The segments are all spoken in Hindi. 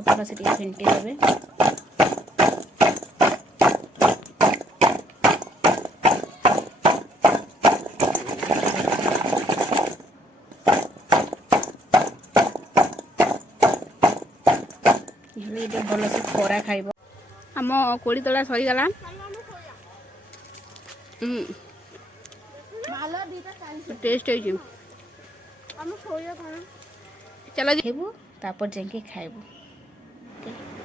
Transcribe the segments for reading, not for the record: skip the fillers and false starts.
भलसे फेंटी देवे। भलसे खरा खाइब। आम कोड़ी तोड़ा सरीगला। टेस्ट है चलो खेबू तापर जाके खाइबू।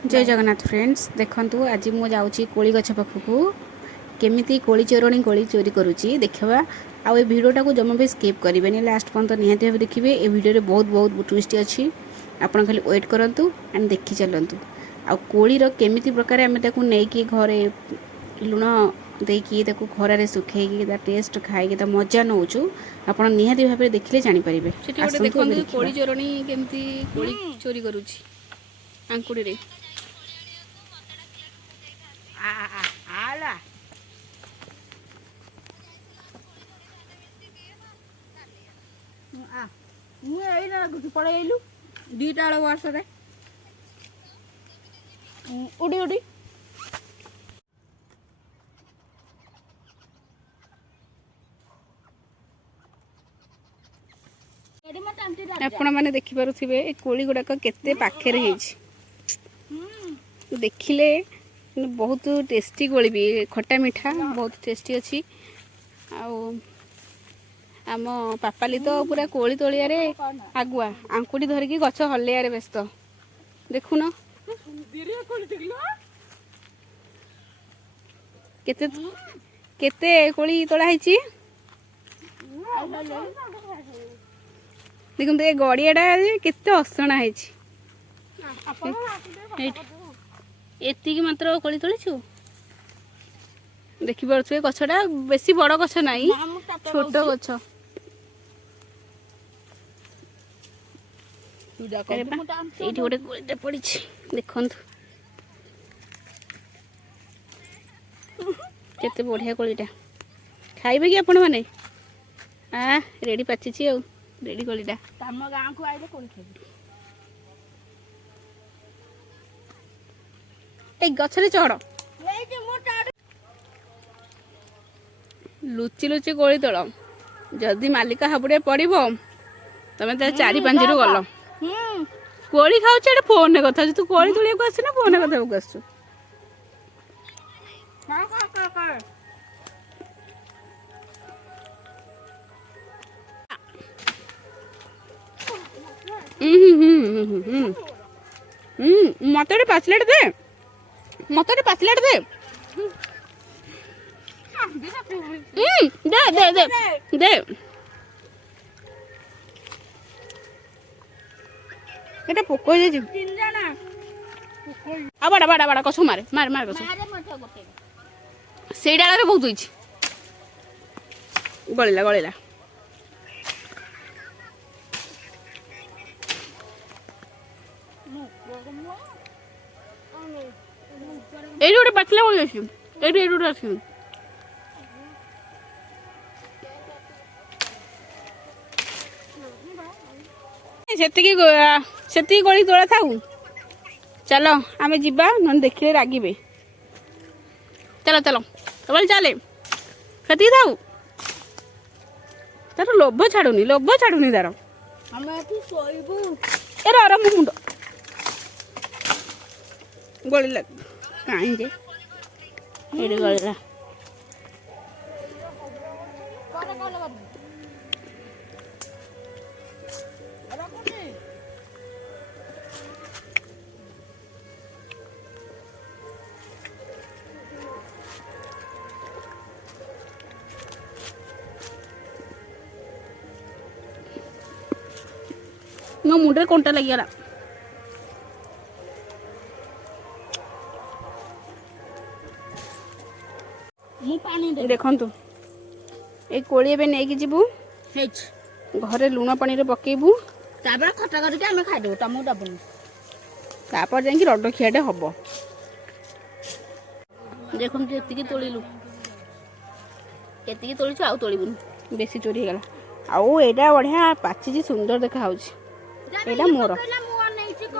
जय जगन्नाथ फ्रेंड्स देखंतु आज मु जाउची कोली गछ पाखकू केमिति कोली चोरी करूची देखबा। आ ए वीडियोटा को जमा भी स्किप करेंगे लास्ट पर्यंत निहाती भाव देखिए। ए वीडियो बहुत बहुत ट्विस्ट अच्छी आपन खाली वेट करंतु एंड देखि चलंतु। आ कोली रो केमिति प्रकार आमे ताकू नै कि घरे लुण देकी ताकू खरारे सुखेकी ता टेस्ट खाइकी ता मजा नउचु आपन निहाती भाव देखिले जानि परिबे। सेठी गोटे देखंतु कोली चोरणी केमिति कोली चोरी करूची आंकुड़ी रे। आला मु एई ना पड़े आइलु दीटा वाला वर्ष रे उड़ी उड़ी आपण माने देखि पारुथिबे ए कोली गुडाक केते पाखेरे हेछि देखिले बहुत टेस्टी कोली भी खट्टा मीठा बहुत टेस्टी अच्छी। आम पापाली तो पूरा कोली तोलिया रे आगुआ आंकुड़ी धरिकी गछ हल्लेयारे व्यस्त देखुन केते केते कोली तोड़ा हेछि। देखुन ए गड़ियाटा केते असना हेछि एतिकी मात्र कोली तोलिछु देखि पारुथ्वे गछटा बेसी बड़ गछ नाही छोट गछ एठी गोटे कोलीटा पड़िछि देखंतु केते बढ़िया कोलीटा खाइबे कि आपण माने आ रेडी पाचिछि आ रेडी कोलीटा तम गां को आइले कोली खाइबे। ए गछरे चढ़ लुचि लुचि कोली तोल जदि मालिका हाबुड़े पड़ब तमें तो 4-5 रु गल कोली खाऊछ एटे फोन कथा तू कोली तोलिया को आस ना फोन कथा को आस मत पाचलेट दे मत पाचलेट दे दे दे दे दे एटा पोक हो जाई आ बड़ा बड़ा बड़ा कसु मारे मार मार कसु से डाला रे बहुत होई गळिला गळिला एडी गोटे पाचला बोल आसी एडी एडी गोटे आसी सेती गोली तोड़ा थाऊ चलो आमे जिबा न देखिले रागिबे चलो चलो बोल चले सेती थाऊ तार लोभ छाड़ुनी तार हम एठी सोइबू ए रा मु मुंड गोली लग काई जे एडी गोलीला मो मुंडे कंटा लगिगला देखंतु ए कोली एबे नेकी जीबू घरे लुण पानी रे पकेबू तापर खटा करके आमे खाइ देबू तमु दबनु तापर जाई रड खियाटे हबो। देखन केतिकी तोलिलु केतिकी तोलिछु आउ तोलिबुनु बेसी चोरी हे गला आउ एटा बढ़िया पाची जी सुंदर देखा होउछ एटा मोर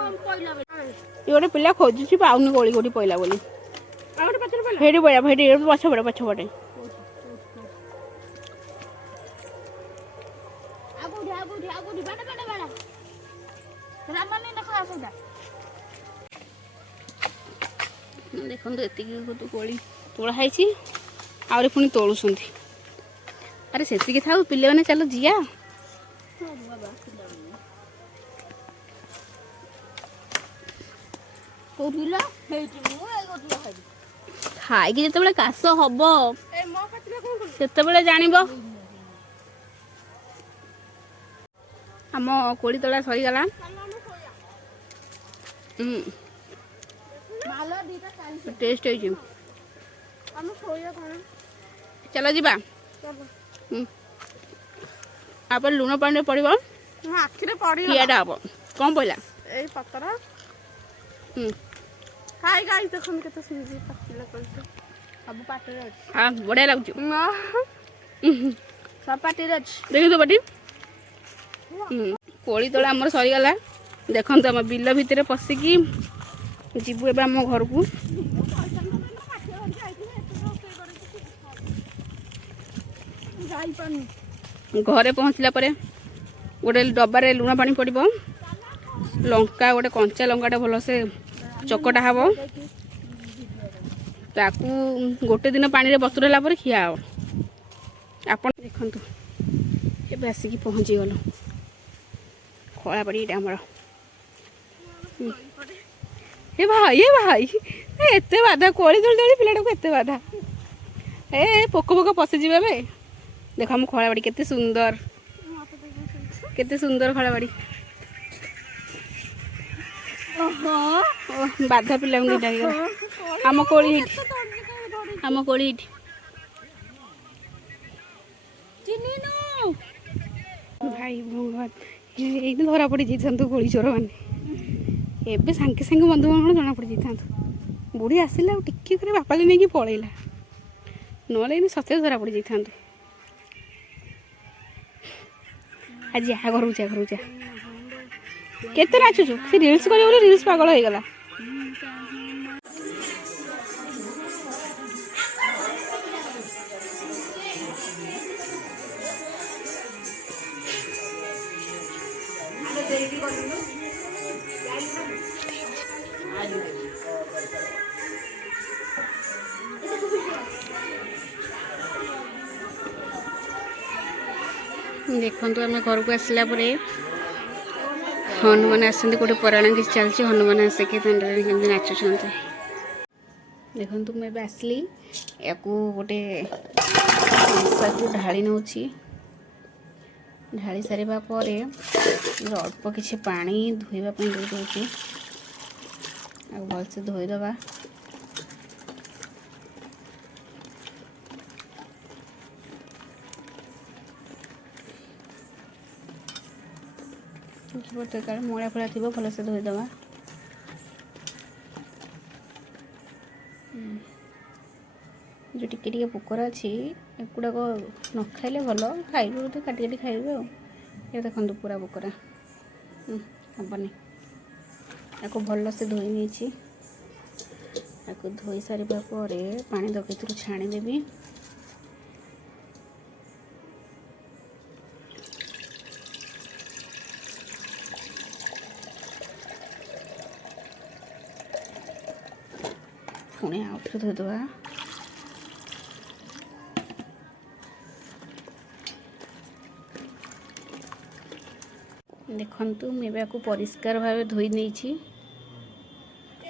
गोटे पिला खोजुची पाउनी गोली गोटी पइला बोली हेडी पइला हेडी पछपटे देखो एति कोली तोड़ा आहरी पुणी तोलुंट अरे से था पिले मैंने चलो जिया खाई जिते काश हम से जान आम कोड़ी तोड़ा सरीगला टेस्ट चलो जी आप लुण पानी पड़ो आखिरे हम कौन पड़ा ए पतर खाई गाई देखो केते सुंदर पतिला करते अब पाटे रे हां बढ़िया लागछ सब पाटे रे देखि तो बटी कोड़ी तोला हमर सरी गला देखन हम बिल भितर पसिकी जीवु एबा हम घर को घरे पहुँचला परे गोटे डब्बारे लुण पानी पड़ो लंका गोटे कंचा लंकाटा भल से चकटा हम ताकू गोटे दिन पानी रे बतुरला पर खिया आप देखु ए आसिक पहुँची गल खड़ा पड़ी आमर ए भाई एत बाधा कोड़ी तोली तोली पिलाटा को एत बाधा ए पोक पोक पशिजे देख हम खड़ा बाड़ी केते सुंदर खड़ा बाड़ी बाधा पिला आम कोड़ी भाई भगवान ये धरा पड़ जाता कोड़ी चोर मैंने एवं सांगे सांगे बंधु बांधव जना पड़ जाता बुढ़ी आसला टिके बापा नहीं पलैला ना सत्य धरा पड़ जाता आज जा घर जा केते नाचुचु से रील्स करियो बोले रील्स पागल हो गला देखो आम घर को आसला हनुमान आसते गोटे पुराण किसी चलती हनुमान आसिक कमी नाचुं देखो मुझे आसली या गोटे को ढाली नौ ढाली सारा पर अल्प किसी पानी धोइबापी दे दूँ भलसे धोईदबा मड़ा फड़ा थी भलसे धोईदबा जो टिके टिके पोकरा अच्छी एगुड़ाक न खाइले भल खाइबे तो काटी काटी खाइबे ये देखो पूरा पोकरा हेनी आपको भलसे धोई नहीं आपको धोई सारे पानी दके छाणीदेवी पुणी आउट धोईदबा देखु मुझे परिष्कार भाव धोई नहीं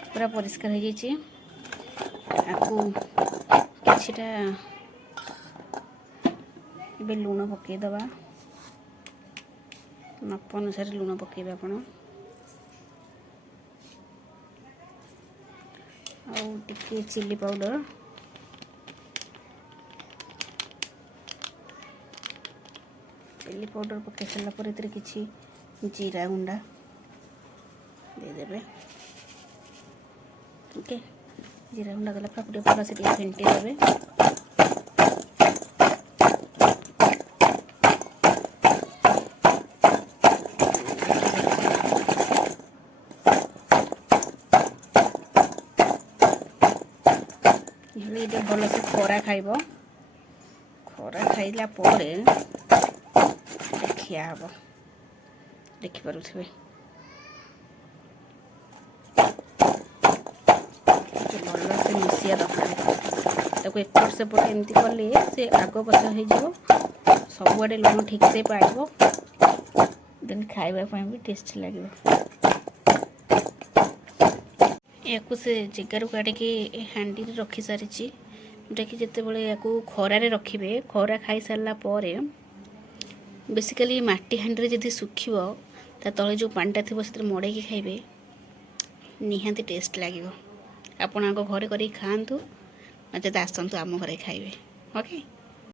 पूरा परिष्कार हो किछटा ए लुण पकईदबा माप अनुसार लुण पकईबे आपण टिके चिली पाउडर पकई सारापर किसी जीरा गुंडा देदेवे ओके जीरा गुंडा गला पूरा पूरा से फेंटी देवे ये भलसे खरा खाइब खरा खाइला ପରେ ଖିଆ ହେବ ଦେଖିପାରୁଥିବେ ଭଲସେ ମିଶିବା ଦରକାର ତାକୁ ଏପଟ ସେପଟ ଏମିତି କଲେ ସେ ଆଗ ପଛ ହେଇଯିବ ସବୁଆଡ଼େ ଲୁଣ ଠିକ୍ସେ ପାଇବ ଦେନ୍ ଖାଇବା ପାଇଁ ବି ଟେଷ୍ଟି ଲାଗିବ ୟାକୁ ସେ ଜାଗାରୁ କାଢ଼ିକି ହାଣ୍ଡିରେ ରଖି ସାରିଛି ଯେଉଁଟାକି ଯେତେବେଳେ ୟାକୁ ଖରାରେ ରଖିବେ ଖରା ଖାଇସାରିଲା ପରେ ବେସିକାଲି ମାଟି ହାଣ୍ଡିରେ ଯଦି ଶୁଖିବ ତା ତଳେ ଯେଉଁ ପାଣିଟା ଥିବ ସେଥିରେ ମଡ଼େଇକି ଖାଇବେ ନିହାତି ଟେଷ୍ଟ ଲାଗିବ ଆପଣ ଆଗ ଘରେ କରିକି ଖାଆନ୍ତୁ ନଚେତ ଆସନ୍ତୁ ଆମ ଘରେ ଖାଇବେ ଓକେ।